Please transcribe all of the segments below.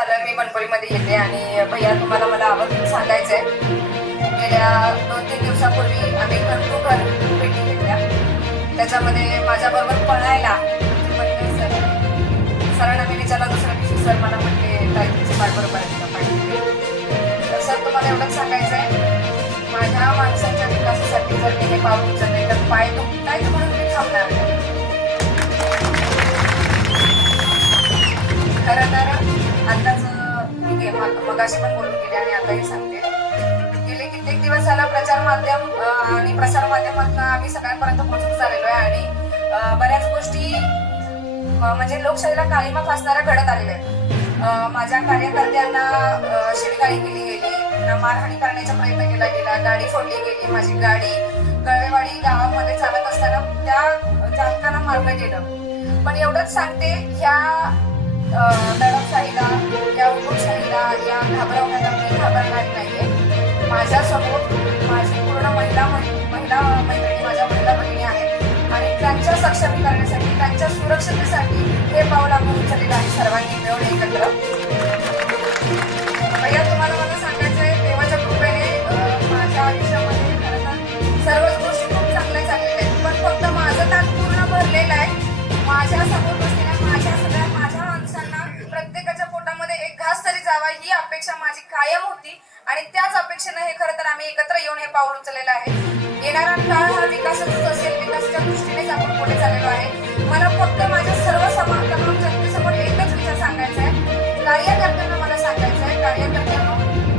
झालं मी मनपोरीमध्ये येते आणि भैया तुम्हाला मला आवर्जून सांगायचं आहे. गेल्या 2-3 दिवसापूर्वी आम्ही घर टू घर भेटी घेतल्या. त्याच्यामध्ये माझ्याबरोबर पळायला सरांना मी विचारला दुसऱ्या दिवशी सर मला म्हटले ताई तुमची पाय बरोबर आहे का पाय. तर सर तुम्हाला एवढंच सांगायचं आहे माझ्या माणसाच्या विकासासाठी जर मी हे पाऊल उचलले तर पाय दुखतायत म्हणून मी थांबणार नाही. खरं तर आताच मी मगाशी पण बोलून गेले आणि आताही सांगते. गेले कित्येक दिवस झाला प्रचार माध्यम आणि प्रसार माध्यमातून आम्ही सगळ्यांपर्यंत पोहोचून चाललेलो आहे आणि बऱ्याच गोष्टी म्हणजे लोकशाहीला काळीमा फासणाऱ्या घडत आलेल्या आहेत. माझ्या कार्यकर्त्यांना शिवीगाळी केली गेली, मारहाणी करण्याचा प्रयत्न केला गेला, गाडी फोडली गेली. माझी गाडी गळेवाडी गावामध्ये चालत असताना त्या चालकांना मारलं गेलं. पण एवढंच सांगते ह्या दडपशाहीला, या हुकूमशाहीला, या घाबरवण्याला मी घाबरणारी नाहीये. माझ्यासमोर माझी पूर्ण महिला मैत्रिणी, माझ्या महिला भगिनी आहेत आणि त्यांच्या सक्षमीकरणासाठी, त्यांच्या सुरक्षतेसाठी हे पाऊल आम्ही उचललेलं आहे सर्वांनी मिळून एकत्र. भैया तुम्हाला मला सांगायचं आहे देवाच्या कृपेने माझ्या आयुष्यामध्ये खरं तर सर्वच गोष्टी खूप चांगल्या चाललेल्या आहेत. पण फक्त माझं ताट पूर्ण भरलेलं आहे. माझ्या समोर बसलेल्या माझ्या माणसांना प्रत्येकाच्या पोटामध्ये एक घास तरी जावा ही अपेक्षा माझी कायम होती आणि त्याच अपेक्षेनं हे खरं तर आम्ही एकत्र येऊन हे पाऊल उचललेलं आहे. येणारा काळ हा विकासाचाच असेल, विकासाच्या दृष्टीनेच आपण पुढे चाललेलो आहे. मला फक्त माझ्या सर्व तमाम जनतेसमोर एकच विचार सांगायचा आहे, कार्यकर्त्यांना मला सांगायचं आहे, कार्यकर्त्यांना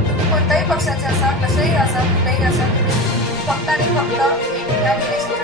तुम्ही कोणत्याही पक्षाचे असा, कसेही असा, कुठेही असा, फक्त आणि फक्त या इलेक्शनच्या